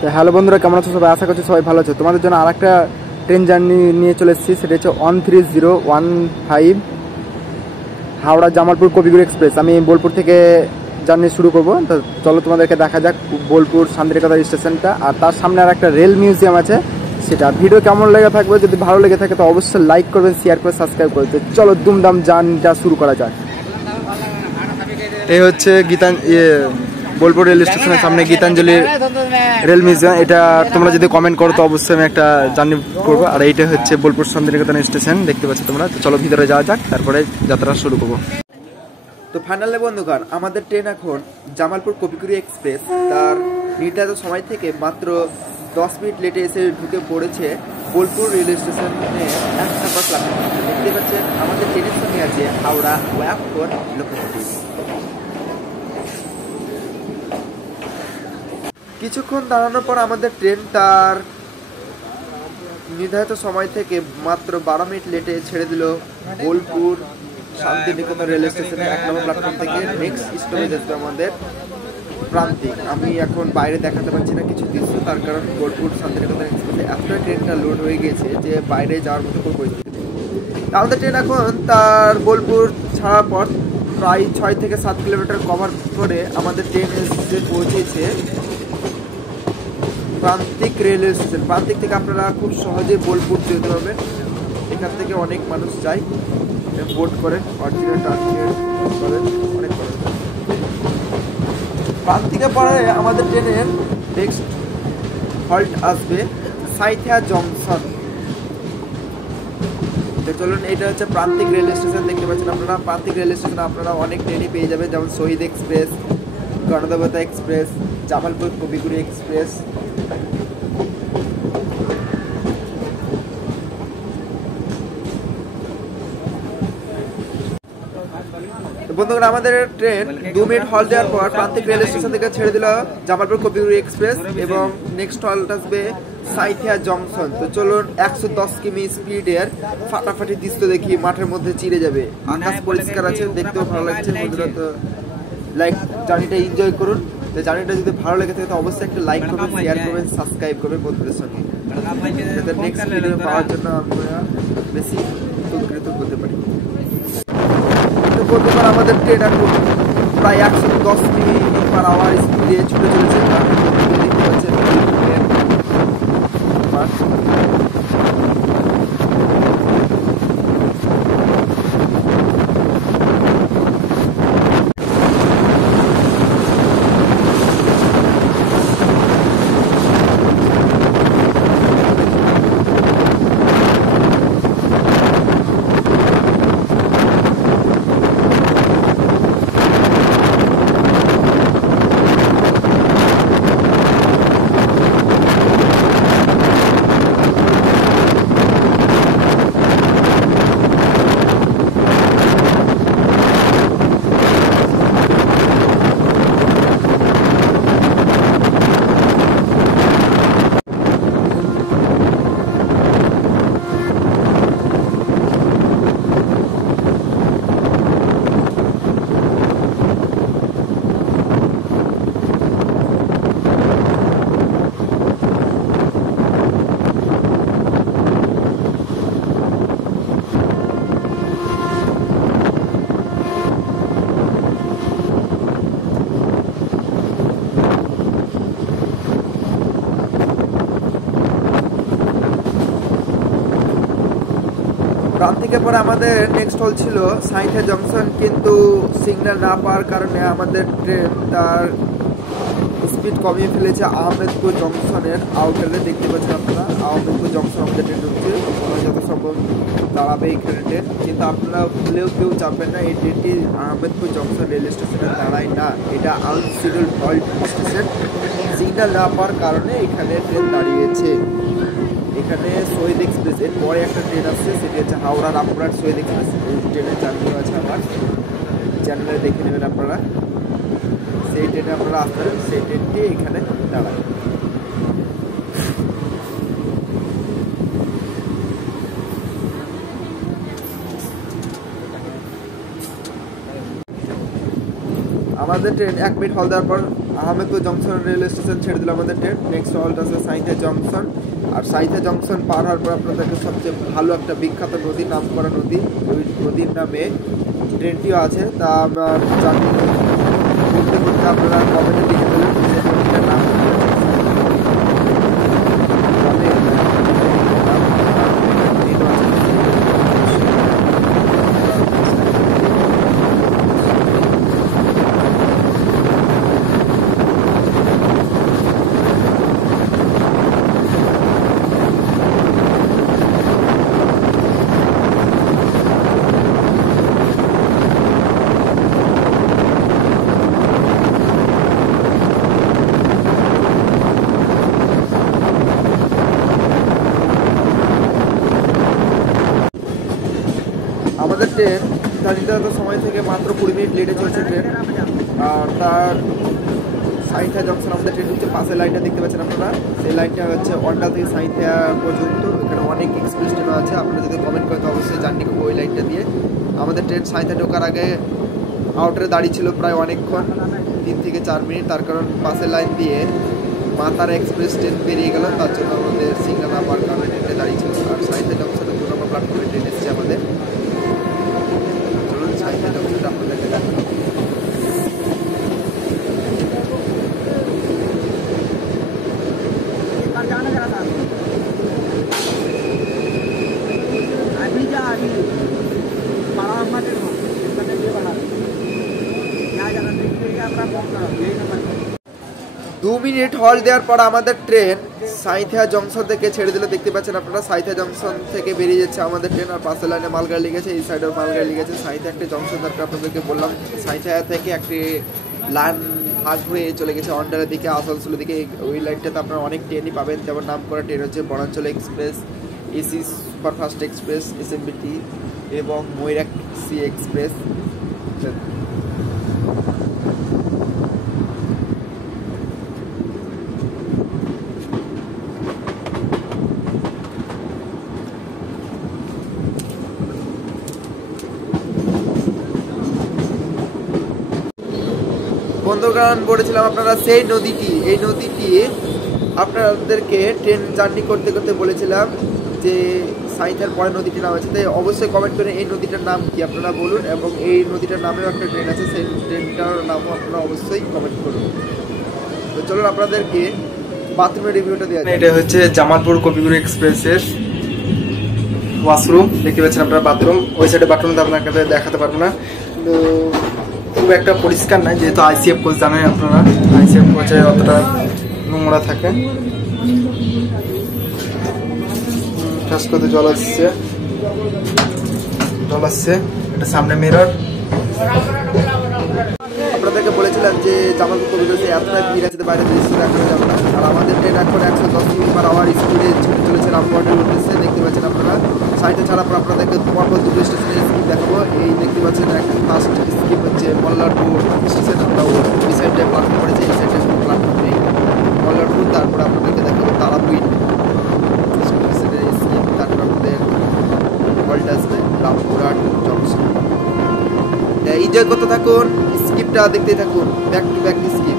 তো হ্যালো বন্ধুরা, কেমন আছো সবাই? আশা করছি সবাই ভালো আছো। তোমাদের জন্য আরেকটা ট্রেন জার্নি নিয়ে চলে এসেছি। সেটা হচ্ছে 13015 হাওড়া জামালপুর কবিগুরু এক্সপ্রেস। আমি বোলপুর থেকে জার্নি শুরু করব। তো চলো তোমাদেরকে দেখা যাক বোলপুর শান্তিনিকেতন স্টেশনটা, আর তার সামনে আর একটা রেল মিউজিয়াম আছে সেটা। ভিডিও কেমন লেগে থাকবে, যদি ভালো লেগে থাকে তো অবশ্যই লাইক করবেন, শেয়ার করে সাবস্ক্রাইব করবেন। তো চলো দুমদাম জার্নিটা শুরু করা যাক। এই হচ্ছে বোলপুর রেল স্টেশনের সামনে গীতাঞ্জলি রেল মিউজিয়াম। এটা তোমরা যদি কমেন্ট করো তো অবশ্যই আমি একটা জার্নি করবো। আর এইটা হচ্ছে বোলপুর শান্তিনিকেতন স্টেশন, দেখতে পাচ্ছ তোমরা। তো চলো ভিতরে যাওয়া যাক, তারপরে যাত্রা শুরু করবো। তো ফাইনালে বন্ধুগণ, আমাদের ট্রেন এখন জামালপুর কবিগুরু এক্সপ্রেস তার নির্ধারিত সময় থেকে মাত্র 10 মিনিট লেটে এসে ঢুকে পড়েছে বোলপুর রেল স্টেশনে 1 নম্বর প্ল্যাটফর্মে। দেখতে পাচ্ছেন আমাদের ট্রেনের সঙ্গে আছে হাওড়া ওয়াকফোর লোকোমোটিভ। কিছুক্ষণ দাঁড়ানোর পর আমাদের ট্রেন তার নির্ধারিত সময় থেকে মাত্র 12 মিনিট লেটে ছেড়ে দিল বোলপুর শান্তিনিকেতন রেল স্টেশনে 1 নম্বর প্ল্যাটফর্ম থেকে। নেক্সট স্টপেজ আসবে আমাদের প্রান্তিক। আমি এখন বাইরে দেখাতে পারছি না কিছু দৃশ্য, তার কারণ বোলপুর শান্তিনিকেতন এক্সপ্রেসে এতটা ট্রেনটা লোড হয়ে গিয়েছে যে বাইরে যাওয়ার মতো কোনো পরিস্থিতি নেই। আমাদের ট্রেন এখন তার বোলপুর ছাড়ার পর প্রায় 6 থেকে 7 কিলোমিটার কভার করে আমাদের ট্রেন এসে পৌঁছেছে প্রান্তিক রেল স্টেশন। প্রান্তিক থেকে আপনারা খুব সহজে বোলপুর যেতে পারবেন। এখান থেকে অনেক মানুষ যায়, বোট করেন, অরিজিনাল টার্মিনেট করেন, অনেক করেন। প্রান্তিকে পরে আমাদের ট্রেনের নেক্সট হল্ট আসবে সাইথিয়া জংশন। তো চলুন, এটা হচ্ছে প্রান্তিক রেল স্টেশন। দেখতে পাচ্ছেন আপনারা প্রান্তিক রেল স্টেশনে আপনারা অনেক ট্রেনই পেয়ে যাবেন, যেমন শহীদ এক্সপ্রেস, গণদেবতা এক্সপ্রেস, জামালপুর কবিগুরু এক্সপ্রেস। বন্ধুরা, আমাদের ট্রেন 2 মিনিট হল দেওয়ার পর প্রান্তিক রেল স্টেশন থেকে ছেড়ে দিল জামালপুর কবিগুরু এক্সপ্রেস এবং নেক্সট হল্ট আসবে সাইথিয়া জংশন। তো চলুন 110 কিমি স্পিডের ফাটাফাটি দৃশ্য দেখি, মাঠের মধ্যে চিরে যাবে। আকাশ পরিষ্কার আছে, দেখতেও ভালো লাগছে বন্ধুরা। তো লাইক জার্নিটা এনজয় করুন। তো জার্নিটা যদি ভালো লেগে থাকে তো অবশ্যই একটা লাইক করবেন, শেয়ার করবেন, সাবস্ক্রাইব করবেন বন্ধুদের সঙ্গে, যাতে নেক্সট ভিডিও পাওয়ার জন্য আমরা বেশি উপকৃত হতে পারি। বন্ধুরা, আমাদের ট্রেন এখন প্রায় 110 কিমি/আওয়ার স্পিডে ছুটে চলেছে। দেখতে পাচ্ছেন প্রান্তিকের পরে আমাদের নেক্সট হল ছিল সাইথিয়া জংশন, কিন্তু সিগন্যাল না পাওয়ার কারণে আমাদের ট্রেন তার স্পিড কমিয়ে ফেলেছে আহমেদপুর জংশনের আউটারে। দেখতে পাচ্ছেন আপনারা আহমেদপুর জংশন আমাদের ট্রেন ঢুকছে, যত সম্ভব দাঁড়াবে এইখানে ট্রেন। কিন্তু আপনারা ভুলেও কেউ চাপবেন না, এই ট্রেনটি আহমেদপুর জংশন রেল স্টেশনে দাঁড়ায় না, এটা আনশিডিউল্ড হল্ট স্টেশন। সিগন্যাল না পাওয়ার কারণে এখানে ট্রেন দাঁড়িয়েছে। এখানে শহীদ এক্সপ্রেস এর পরে একটা ট্রেন আসছে, সেটি হচ্ছে হাওড়া রামপুরহাট শহীদ এক্সপ্রেস। এই ট্রেনের জার্নিও আছে আমার চ্যানেলে, দেখে নেবেন আপনারা। সেই ট্রেনে আপনারা আসবেন, সেই ট্রেনটি এখানে দাঁড়ায়। আমাদের ট্রেন 1 মিনিট হল দেওয়ার পর আহমেদপুর জংশন রেল স্টেশন ছেড়ে দিল আমাদের ট্রেন। নেক্সট হল্ট আছে সাঁইথিয়া জংশন। আর সাঁইথিয়া জংশন পার হওয়ার পর আপনাদেরকে সবচেয়ে ভালো একটা বিখ্যাত নদী, নাম করা নদী, ওই নদীর নামে ট্রেনটিও আছে। তা আমার জার্নি করতে করতে আপনারা কমেন্টে লিখে দেবেন যে নদীটার নাম আমাদের ট্রেন তার নির্ধারিত সময় থেকে মাত্র 20 মিনিট লেটে চলছে ট্রেন। আর তার সাঁইথিয়া জংশন আমাদের ট্রেন হচ্ছে পাশের লাইনটা দেখতে পাচ্ছেন আপনারা, সেই লাইনটা হচ্ছে অন্ডাল থেকে সাঁইথিয়া পর্যন্ত। এখানে অনেক এক্সপ্রেস ট্রেনও আছে, আপনারা যদি কমেন্ট করেন তো অবশ্যই জার্নি করবো ওই লাইনটা দিয়ে। আমাদের ট্রেন সাঁইথিয়া ঢোকার আগে আউটারে দাঁড়িয়ে ছিল প্রায় অনেকক্ষণ, 3 থেকে 4 মিনিট। তার কারণ পাশের লাইন দিয়ে মাতারা এক্সপ্রেস ট্রেন বেরিয়ে গেল, তার জন্য আমাদের সিগন্যাল না পাওয়ার কারণে ট্রেনটা দাঁড়িয়ে ছিল। আর সাঁইথিয়া জংশনের 2 নম্বর প্ল্যাটফর্মে ট্রেন এসেছে আমাদের। চলুন সাঁইথিয়া জংশনটা আপনাদেরকে দেখাবো। দু মিনিট হল্ট দেওয়ার পর আমাদের ট্রেন সাঁইথিয়া জংশন থেকে ছেড়ে দিলে দেখতে পাচ্ছেন আপনারা, সাঁইথিয়া জংশন থেকে বেরিয়ে যাচ্ছে আমাদের ট্রেন। আর পাশের লাইনে মালগাড়ি লেগেছে, এই সাইডেও মালগাড়ি লেগেছে। সাঁইথিয়া একটা জংশন, তারপরে আপনাদেরকে বললাম সাঁইথিয়া থেকে একটি লাইন ভাগ হয়ে চলে গেছে অন্ডারের দিকে, আসানসোলের দিকে। ওই লাইনটাতে আপনারা অনেক ট্রেনই পাবেন, যেমন নাম করা ট্রেন হচ্ছে বনাঞ্চল express, AC superfast express, SMBT এবং ময়ূরাক সি এক্সপ্রেস। বন্ধুগণ, বলেছিলাম আপনারা সেই নদীটি, এই নদীটি আপনাদেরকে ট্রেন জার্নি করতে করতে বলেছিলাম যে সাঁইথিয়ার পরে নদীটির নাম আছে। তাই অবশ্যই কমেন্ট করে এই নদীটার নাম কি আপনারা বলুন, এবং এই নদীটার নামেও একটা ট্রেন আছে, সেই ট্রেনটার নামও আপনারা অবশ্যই কমেন্ট করুন। তো চলুন আপনাদেরকে বাথরুমের রিভিউটা দেওয়া যায়। এটা হচ্ছে জামালপুর কবিগুরু এক্সপ্রেসের ওয়াশরুম, দেখতে পাচ্ছেন আপনারা বাথরুম। ওই সাইডে বাথরুমটা আপনাকে দেখাতে পারবো না, তো খুব একটা পরিষ্কার নাই, যেহেতু আইসিএফ কোচ জানেন আপনারা, আইসিএফ কোচে অতটা নোংরা থাকে। ঠাস করতে জল আসছে, এটা সামনে মিরর। আপনাদেরকে বলেছিলাম যে জামালপুর কবিগুরুতে এতটা ভিড় আছে, বাইরে দৃশ্য দেখানো যাবে না। আর আমাদের ট্রেন এখন 110 কিমি/আওয়ার স্পিডে ছুটে চলেছে রামপুরহাটের উদ্দেশ্যে। দেখতে পাচ্ছেন আপনারা সাইডে ছাড়া পর আপনাদেরকে পরপর দুটো স্টেশনের স্কিপ দেখাবো। এই দেখতে পাচ্ছেন একটা ফার্স্ট স্কিপ হচ্ছে মল্লারপুর স্টেশন। আমরা ওই সাইডে প্ল্যাটফর্ম পড়েছে, এই সাইডে প্ল্যাটফর্ম নেই, মল্লারপুর। তারপর আপনাদেরকে দেখাবো তারাপীঠ স্টেশনের স্কিপ। তারপর আমাদের হল্ট আসবে রামপুরহাট জংশন। এনজয় করতে থাকুন, স্কিপটা দেখতে থাকুন, ব্যাক টু ব্যাক স্কিপ।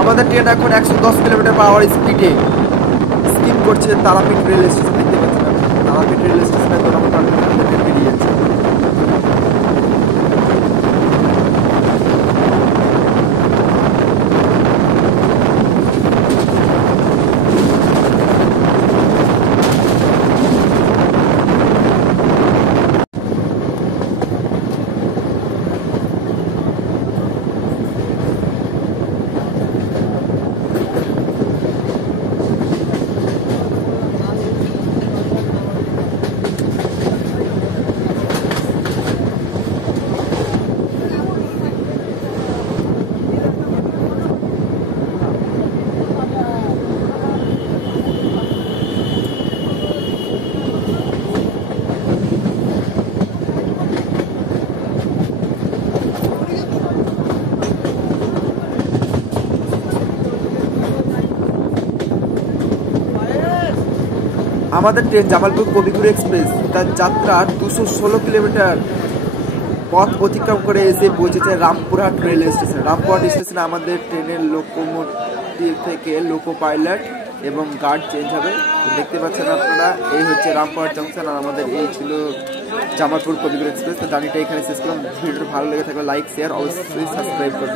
আমাদের ট্রেন এখন 110 কিমি/আওয়ার স্পিডে স্কিপ করছে তারাপীঠ রেল স্টেশন। দেখতে পাচ্ছেন তারাপীঠ রেল স্টেশনে তো আমাদের ট্রেন বেরিয়ে যাচ্ছে। আমাদের ট্রেন জামালপুর কবিগুরু এক্সপ্রেস তার যাত্রা 216 কিলোমিটার পথ অতিক্রম করে এসে পৌঁছেছে রামপুরহাট রেলওয়ে স্টেশন। রামপুরহাট স্টেশনে আমাদের ট্রেনের লোকোমোটিভ থেকে লোকো পাইলট এবং গার্ড চেঞ্জ হবে। দেখতে পাচ্ছেন আপনারা, এই হচ্ছে রামপুরহাট জংশন, আর আমাদের এই ছিল জামালপুর কবিগুরু এক্সপ্রেস। তো জার্নিটা এখানে শেষ করলাম। ভিডিওটা ভালো লেগে থাকলে লাইক শেয়ার অবশ্যই সাবস্ক্রাইব করবেন।